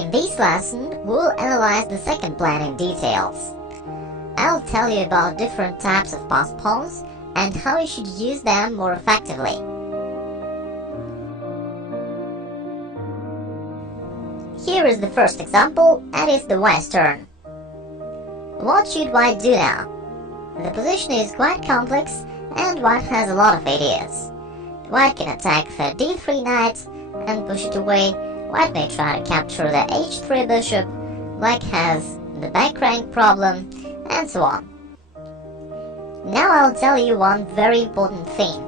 In this lesson, we'll analyze the second plan in details. I'll tell you about different types of passed pawns and how you should use them more effectively. Here is the first example, and it's the white's turn. What should white do now? The position is quite complex and white has a lot of ideas. White can attack the d3 knight and push it away. White may try to capture the h3 bishop, black has the back rank problem, and so on. Now I'll tell you one very important thing.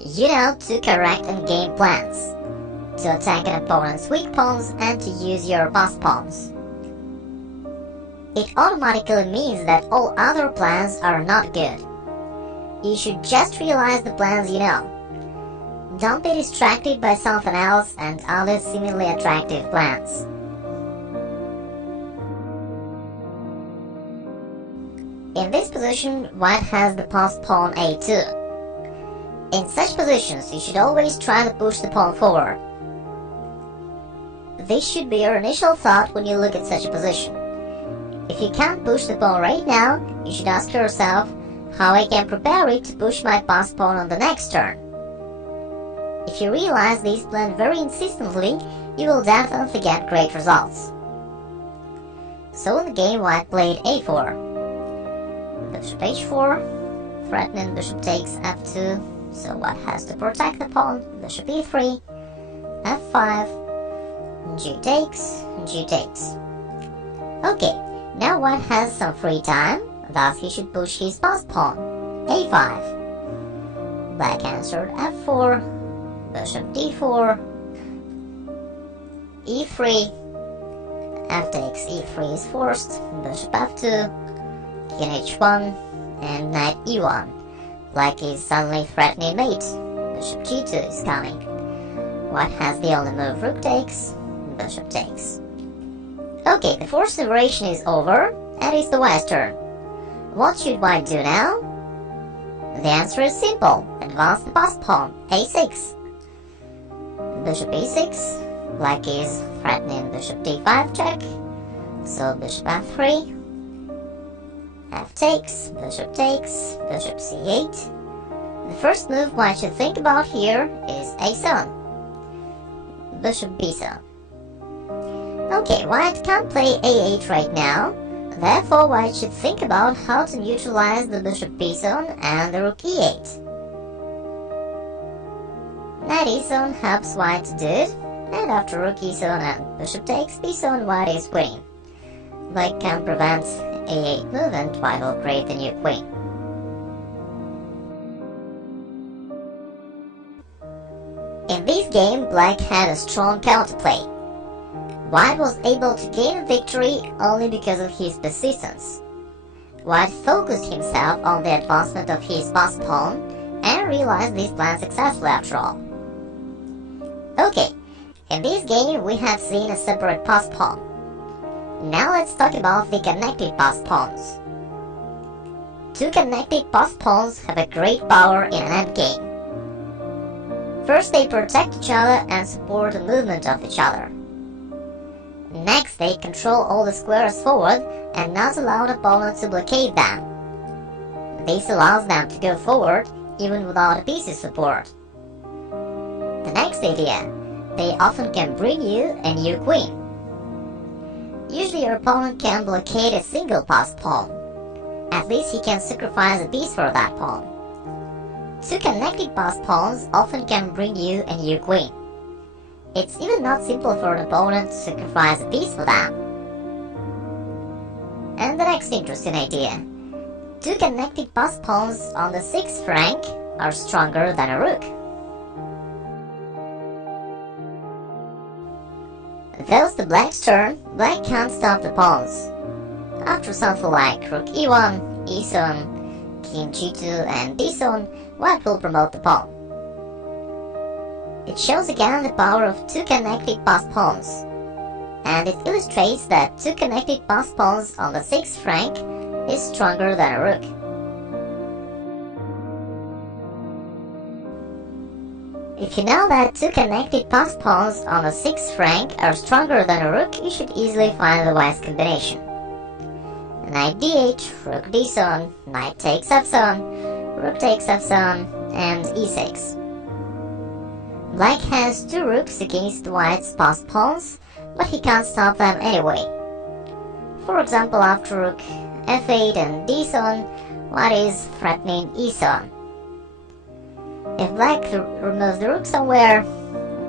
You know two correct endgame plans: to attack an opponent's weak pawns and to use your passed pawns. It automatically means that all other plans are not good. You should just realize the plans you know. Don't be distracted by something else and other seemingly attractive plans. In this position, white has the passed pawn a2. In such positions, you should always try to push the pawn forward. This should be your initial thought when you look at such a position. If you can't push the pawn right now, you should ask yourself, how I can prepare it to push my passed pawn on the next turn. If you realize this plan very insistently, you will definitely get great results. So in the game, white played a4. Bishop h4, threatening bishop takes f2, so white has to protect the pawn. Bishop e3, f5, g takes, g takes. Okay, now white has some free time. Thus, he should push his passed pawn, a5. Black answered f4, bishop d4, e3, f takes, e3 is forced, bishop f2, king h1, and knight e1. Black is suddenly threatening mate, bishop g2 is coming. White has the only move, rook takes, bishop takes. Okay, the forced liberation is over, and it's the white's turn. What should white do now? The answer is simple. Advance the passed pawn, a6. Bishop e6. Black is threatening bishop d5 check. So bishop f3. F takes, bishop c8. The first move white should think about here is a7. Bishop b7. Okay, white can't play a8 right now. Therefore, white should think about how to neutralize the bishop b7 and the rook e8. Knight e7 helps white to do it, and after rook e7 and bishop takes b7, white is winning. Black can prevent a8 move and white will create the new queen. In this game, black had a strong counterplay. White was able to gain a victory only because of his persistence. White focused himself on the advancement of his passed pawn and realized this plan successfully after all. Okay, in this game we have seen a separate passed pawn. Now let's talk about the connected passed pawns. Two connected passed pawns have a great power in an endgame. First, they protect each other and support the movement of each other. Next, they control all the squares forward and not allow the opponent to blockade them. This allows them to go forward even without a piece's support. The next idea, they often can bring you a new queen. Usually your opponent can blockade a single passed pawn. At least he can sacrifice a piece for that pawn. Two connected passed pawns often can bring you a new queen. It's even not simple for an opponent to sacrifice a piece for them. And the next interesting idea. Two connected passed pawns on the 6th rank are stronger than a rook. Though it's the black's turn, black can't stop the pawns. After something like rook e1, e7, king g2 and d7, white will promote the pawn. It shows again the power of two connected passed pawns, and it illustrates that two connected passed pawns on the 6th rank is stronger than a rook. If you know that two connected passed pawns on the 6th rank are stronger than a rook, you should easily find the wise combination. Knight d8, rook d7, knight takes f7, rook takes f7, and e6. Black has two rooks against white's passed pawns, but he can't stop them anyway. For example, after rook f8 and d7, white is threatening e7. If black removes the rook somewhere,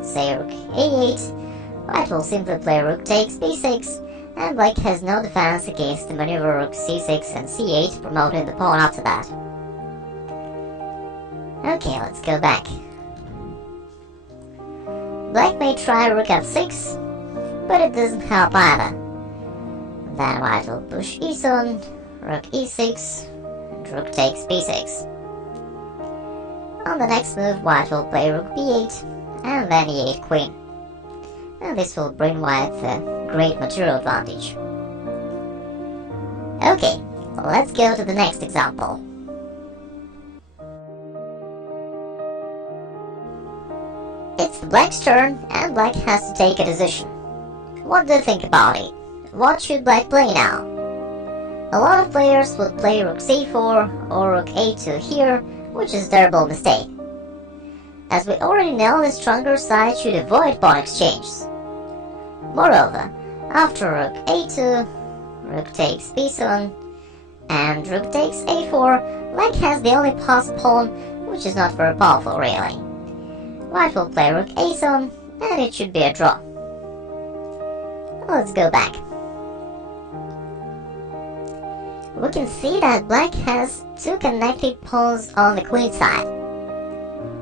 say rook a8, white will simply play rook takes b6, and black has no defense against the maneuver rook c6 and c8, promoting the pawn after that. Okay, let's go back. Black may try rook f6, but it doesn't help either. Then white will push e7, rook e6, and rook takes b6. On the next move, white will play rook b8, and then e8 queen. And this will bring white a great material advantage. Okay, let's go to the next example. It's the black's turn, and black has to take a decision. What do you think about it? What should black play now? A lot of players would play rook c4 or rook a2 here, which is a terrible mistake. As we already know, the stronger side should avoid pawn exchanges. Moreover, after rook a2, rook takes b7, and rook takes a4, black has the only passed pawn, which is not very powerful really. White will play rook a7, and it should be a draw. Let's go back. We can see that black has two connected pawns on the queen side.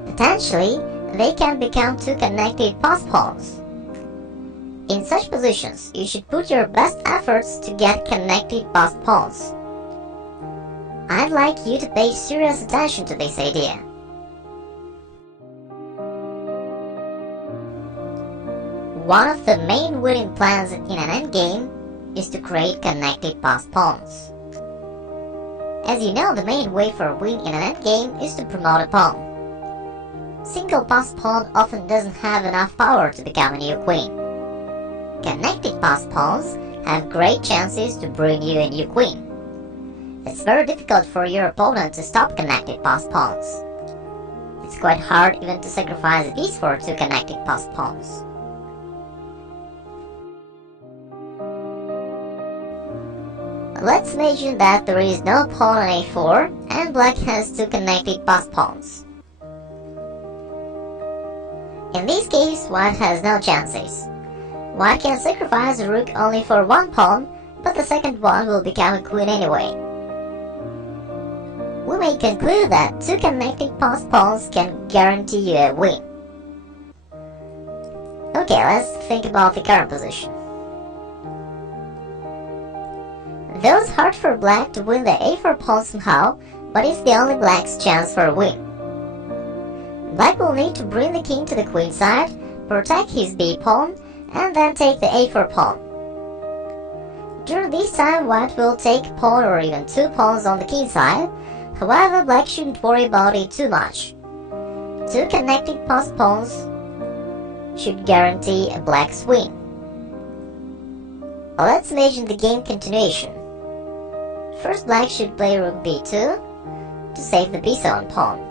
Potentially, they can become two connected passed pawns. In such positions, you should put your best efforts to get connected passed pawns. I'd like you to pay serious attention to this idea. One of the main winning plans in an endgame is to create connected passed pawns. As you know, the main way for a win in an endgame is to promote a pawn. Single passed pawn often doesn't have enough power to become a new queen. Connected passed pawns have great chances to bring you a new queen. It's very difficult for your opponent to stop connected passed pawns. It's quite hard even to sacrifice a piece for two connected passed pawns. Let's imagine that there is no pawn on a4 and black has two connected passed pawns. In this case, white has no chances. White can sacrifice a rook only for one pawn, but the second one will become a queen anyway. We may conclude that two connected passed pawns can guarantee you a win. Okay, let's think about the current position. Though it's hard for black to win the a4 pawn somehow, but it's the only black's chance for a win. Black will need to bring the king to the queen side, protect his b pawn, and then take the a4 pawn. During this time, white will take a pawn or even two pawns on the king side. However, black shouldn't worry about it too much. Two connected passed pawns should guarantee a black's win. Let's imagine the game continuation. First, black should play rook b2 to save the b7 pawn.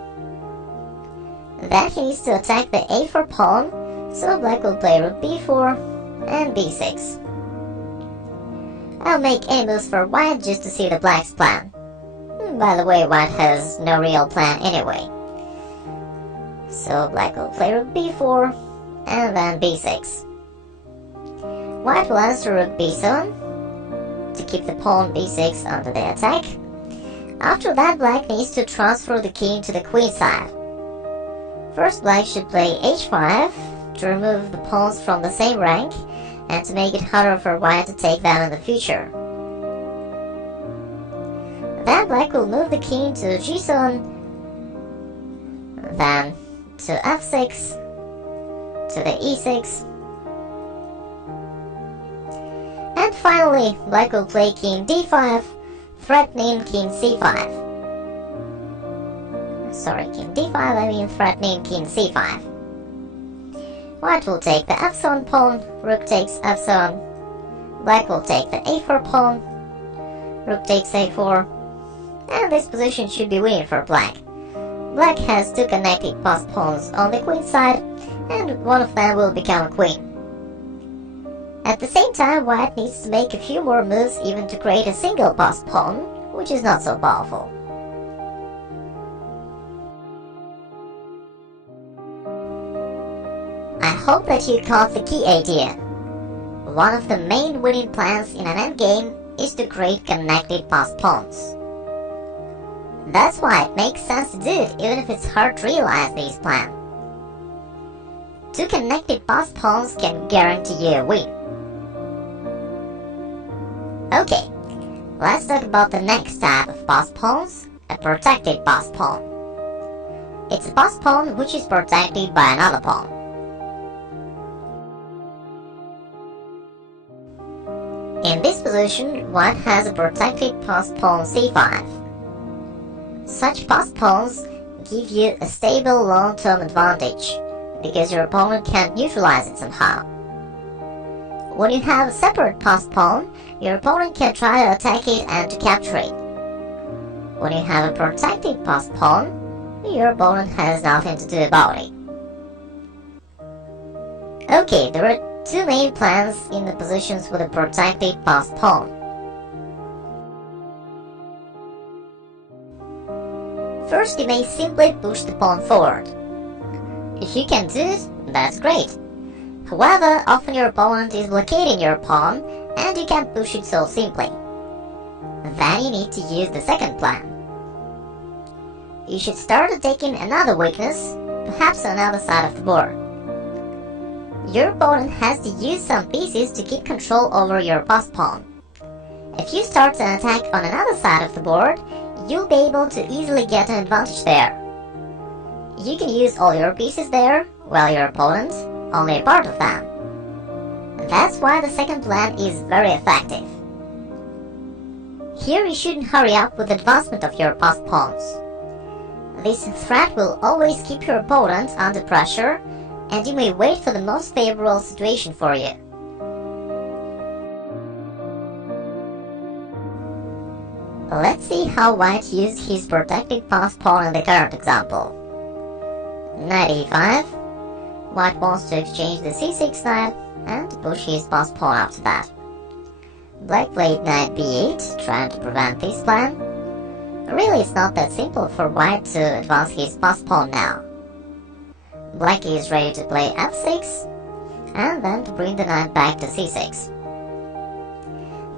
Then he needs to attack the a4 pawn, so black will play rook b4 and b6. I'll make a moves for white just to see the black's plan. By the way, white has no real plan anyway. So black will play rook b4 and then b6. White will answer rook b7 to keep the pawn b6 under the attack. After that, black needs to transfer the king to the queen side. First, black should play h5 to remove the pawns from the same rank and to make it harder for white to take them in the future. Then black will move the king to g7, then to f6, to the e6, and finally black will play king d5, threatening king c5. Sorry, king d5, I mean threatening king c5. White will take the f7 pawn, rook takes f7. Black will take the a4 pawn, rook takes a4. And this position should be winning for black. Black has two connected passed pawns on the queen side, and one of them will become a queen. At the same time, white needs to make a few more moves even to create a single passed pawn, which is not so powerful. I hope that you caught the key idea. One of the main winning plans in an endgame is to create connected passed pawns. That's why it makes sense to do it even if it's hard to realize this plan. Two connected passed pawns can guarantee you a win. Okay, let's talk about the next type of passed pawns, a protected passed pawn. It's a passed pawn which is protected by another pawn. In this position, white has a protected passed pawn c5. Such passed pawns give you a stable long-term advantage, because your opponent can't neutralize it somehow. When you have a separate passed pawn, your opponent can try to attack it and to capture it. When you have a protected passed pawn, your opponent has nothing to do about it. Okay, there are two main plans in the positions with a protected passed pawn. First, you may simply push the pawn forward. If you can do it, that's great. However, often your opponent is blockading your pawn and you can't push it so simply. Then you need to use the second plan. You should start attacking another weakness, perhaps on the other side of the board. Your opponent has to use some pieces to keep control over your passed pawn. If you start an attack on another side of the board, you'll be able to easily get an advantage there. You can use all your pieces there, while your opponent only a part of them. That's why the second plan is very effective. Here you shouldn't hurry up with the advancement of your passed pawns. This threat will always keep your opponent under pressure, and you may wait for the most favorable situation for you. Let's see how white used his protected passed pawn in the current example. Knight e5. White wants to exchange the c6 knight and push his passed pawn after that. Black played knight b8, trying to prevent this plan. Really, it's not that simple for white to advance his passed pawn now. Black is ready to play f6, and then to bring the knight back to c6.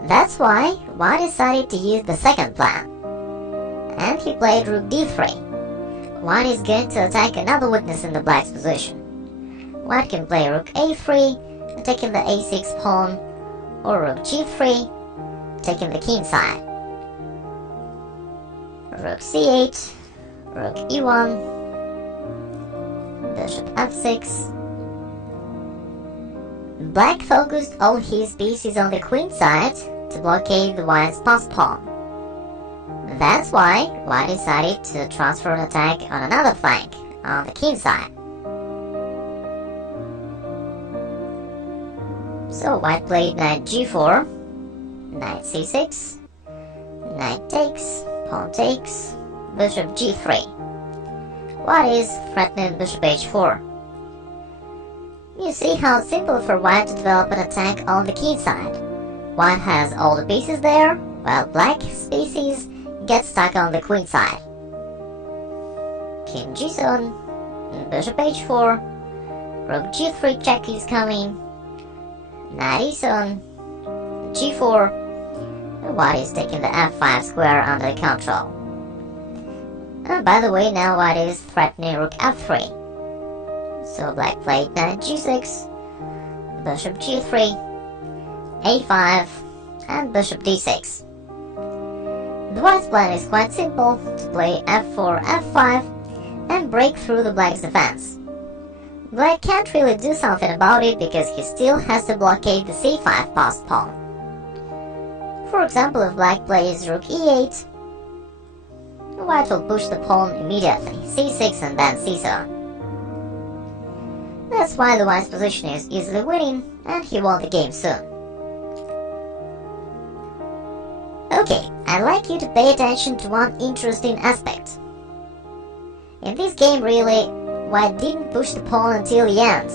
That's why white decided to use the second plan. And he played rook d3. White is going to attack another weakness in the black's position. White can play rook a3, taking the a6 pawn, or rook g3, taking the king side. Rook c8, rook e1, bishop f6. Black focused all his pieces on the queen side to blockade the white's passed pawn. That's why white decided to transfer an attack on another flank, on the king side. So white played knight g4, knight c6, knight takes, pawn takes, bishop g3. White is threatening bishop h4. You see how it's simple for white to develop an attack on the king side. White has all the pieces there, while black's pieces get stuck on the queen side. King g7, bishop h4, rook g3 check is coming, knight e7, g4, and white is taking the f5 square under control. And by the way, now white is threatening rook f3. So black played knight g6, bishop g3, a5, and bishop d6. The white's plan is quite simple, to play f4, f5, and break through the black's defense. Black can't really do something about it because he still has to blockade the c5 passed pawn. For example, if black plays rook e8, white will push the pawn immediately, c6 and then c7. That's why the white's position is easily winning, and he won the game soon. Okay, I'd like you to pay attention to one interesting aspect. In this game, really, white didn't push the pawn until the end.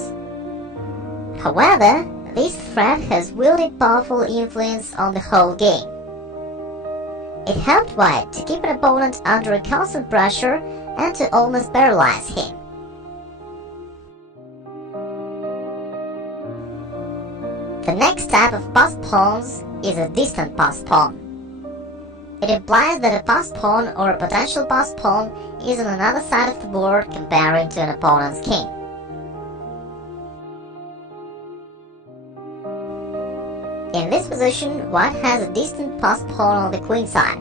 However, this threat has wielded powerful influence on the whole game. It helped white to keep an opponent under a constant pressure and to almost paralyze him. The next type of passed pawns is a distant passed pawn. It implies that a passed pawn or a potential passed pawn is on another side of the board comparing to an opponent's king. In this position, white has a distant passed pawn on the queen side.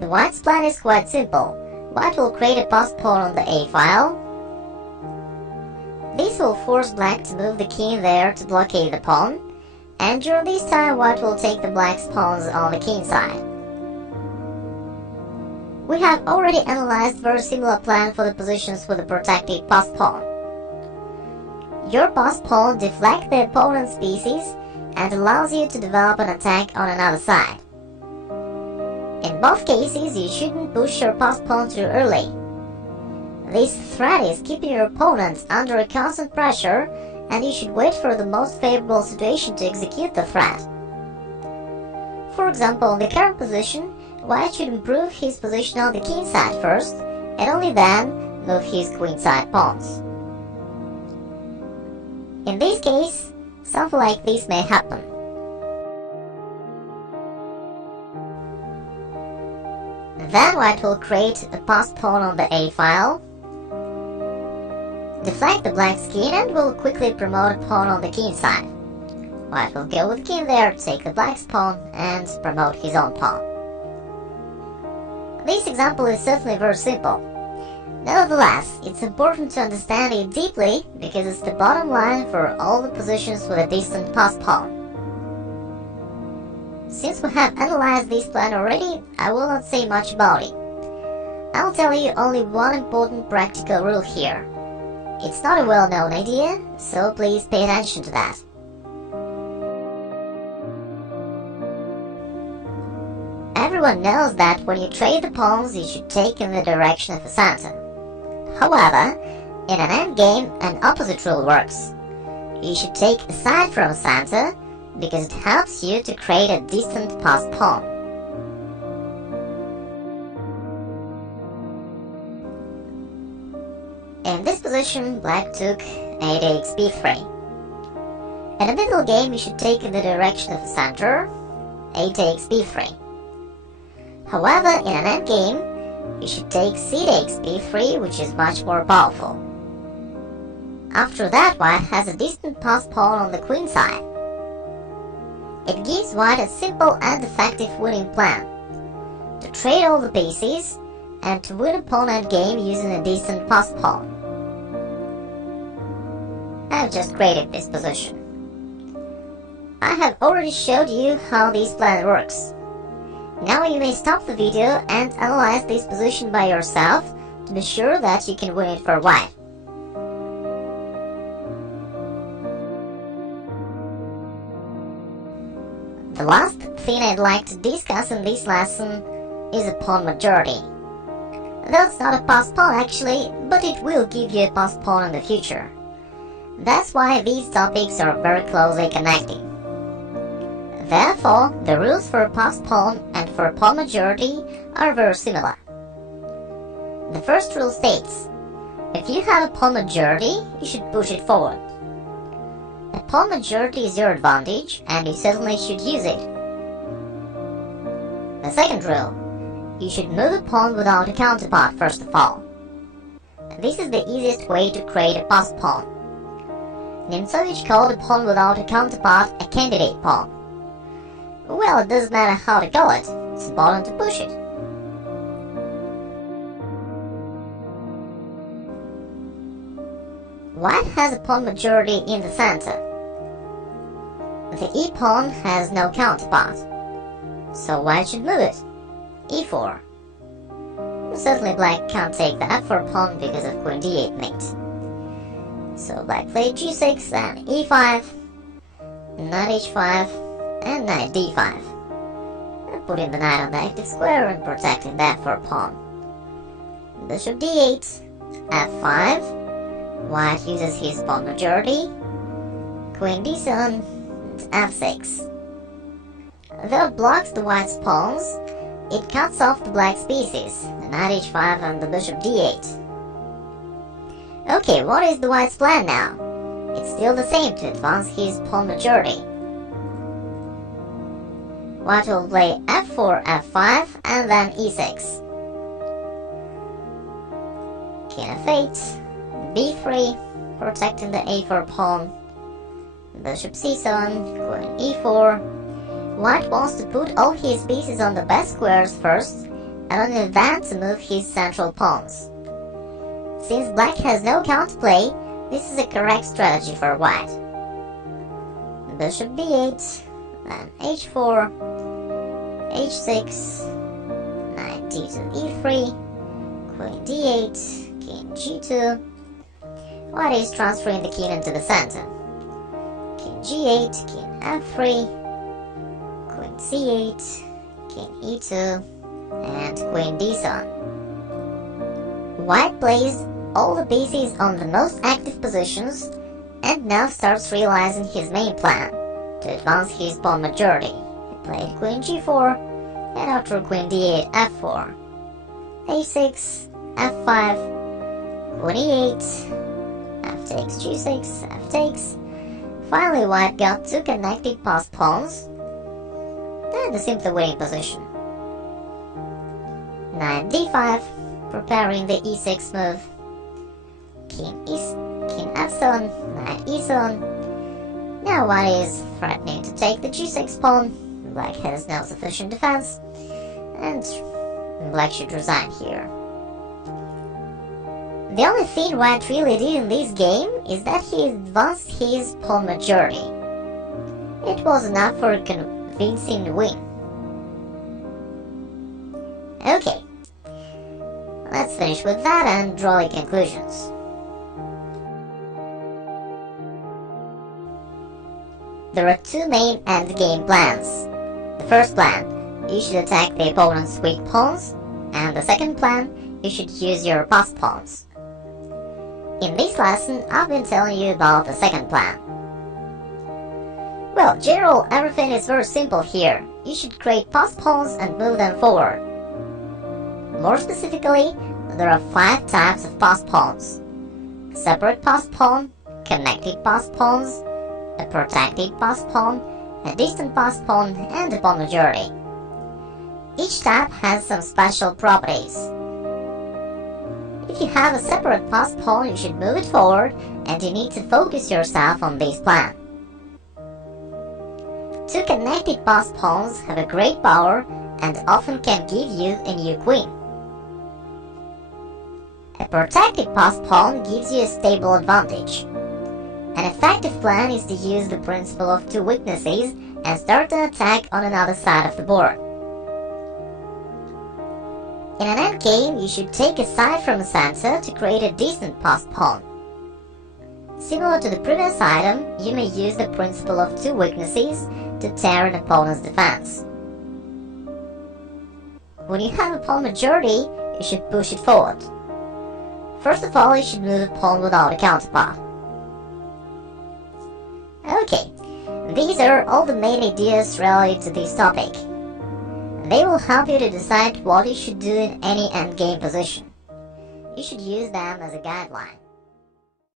The white's plan is quite simple. White will create a passed pawn on the A file. This will force black to move the king there to blockade the pawn, and during this time white will take the black's pawns on the king side. We have already analyzed very similar plan for the positions with a protected passed pawn. Your passed pawn deflects the opponent's pieces and allows you to develop an attack on another side. In both cases, you shouldn't push your passed pawn too early. This threat is keeping your opponents under a constant pressure, and you should wait for the most favorable situation to execute the threat. For example, in the current position, white should improve his position on the king side first, and only then move his queen side pawns. In this case, something like this may happen. Then white will create a passed pawn on the A file, deflect the black's king, and will quickly promote a pawn on the king side. White will go with king there, take the black's pawn, and promote his own pawn. This example is certainly very simple. Nevertheless, it's important to understand it deeply because it's the bottom line for all the positions with a distant passed pawn. Since we have analyzed this plan already, I will not say much about it. I'll tell you only one important practical rule here. It's not a well-known idea, so please pay attention to that. Everyone knows that when you trade the pawns, you should take in the direction of the center. However, in an endgame, an opposite rule works. You should take aside from the center because it helps you to create a distant passed pawn. In this position, black took a takes b3. In a middle game, you should take in the direction of the center, a takes b3. However, in an endgame, you should take c takes b3, which is much more powerful. After that, white has a distant passed pawn on the queen side. It gives white a simple and effective winning plan: to trade all the pieces and to win a pawn endgame using a distant passed pawn. I've just created this position. I have already showed you how this plan works. Now you may stop the video and analyze this position by yourself to be sure that you can win it for white. The last thing I'd like to discuss in this lesson is a pawn majority. That's not a passed pawn actually, but it will give you a passed pawn in the future. That's why these topics are very closely connected. Therefore, the rules for a passed pawn and for a pawn majority are very similar. The first rule states, if you have a pawn majority, you should push it forward. A pawn majority is your advantage, and you certainly should use it. The second rule, you should move a pawn without a counterpart first of all. This is the easiest way to create a passed pawn. Nemtsovich called a pawn without a counterpart a candidate pawn. Well, it doesn't matter how to call it, it's important to push it. White has a pawn majority in the center. The e-pawn has no counterpart, so white should move it. e4. Certainly black can't take that for a pawn because of queen d8 mate. So black played g6, then e5, knight h5, and knight d5. And putting the knight on the active square and protecting the f4 pawn. Bishop d8, f5. White uses his pawn majority. Queen d7, and f6. Though it blocks the white's pawns, it cuts off the black's pieces, the knight h5 and the bishop d8. Okay, what is the white's plan now? It's still the same to advance his pawn majority. White will play f4, f5, and then e6. King f8, b3, protecting the a4 pawn. Bishop c7, queen e4. White wants to put all his pieces on the best squares first, and only then to move his central pawns. Since black has no counterplay, this is a correct strategy for white. Bishop b8, then h4, h6, knight d2 e3, queen d8, king g2. White is transferring the king into the center. King g8, king f3, queen c8, king e2, and queen d7. White plays all the pieces on the most active positions and now starts realizing his main plan to advance his pawn majority. He played queen g4 and after queen d8 f4, a6, f5, queen e8, f takes g6, f takes. Finally white got two connected passed pawns and a simply winning position. Knight d5, preparing the e6 move. King f7, knight e7. Now white is threatening to take the g6 pawn. Black has no sufficient defense, and black should resign here. The only thing white really did in this game is that he advanced his pawn majority. It was enough for a convincing win. Okay, let's finish with that and draw the conclusions. There are two main endgame plans. The first plan, you should attack the opponent's weak pawns, and the second plan, you should use your passed pawns. In this lesson, I've been telling you about the second plan. Well, general, everything is very simple here. You should create passed pawns and move them forward. More specifically, there are 5 types of passed pawns: separate passed pawn, connected passed pawns, a protected passed pawn, a distant passed pawn, and a pawn majority. Each type has some special properties. If you have a separate passed pawn, you should move it forward, and you need to focus yourself on this plan. Two connected passed pawns have a great power and often can give you a new queen. A protected passed pawn gives you a stable advantage. An effective plan is to use the principle of two weaknesses and start an attack on another side of the board. In an endgame, you should take a side from the center to create a decent passed pawn. Similar to the previous item, you may use the principle of two weaknesses to tear an opponent's defense. When you have a pawn majority, you should push it forward. First of all, you should move a pawn without a counterpart. Okay, these are all the main ideas related to this topic. They will help you to decide what you should do in any endgame position. You should use them as a guideline.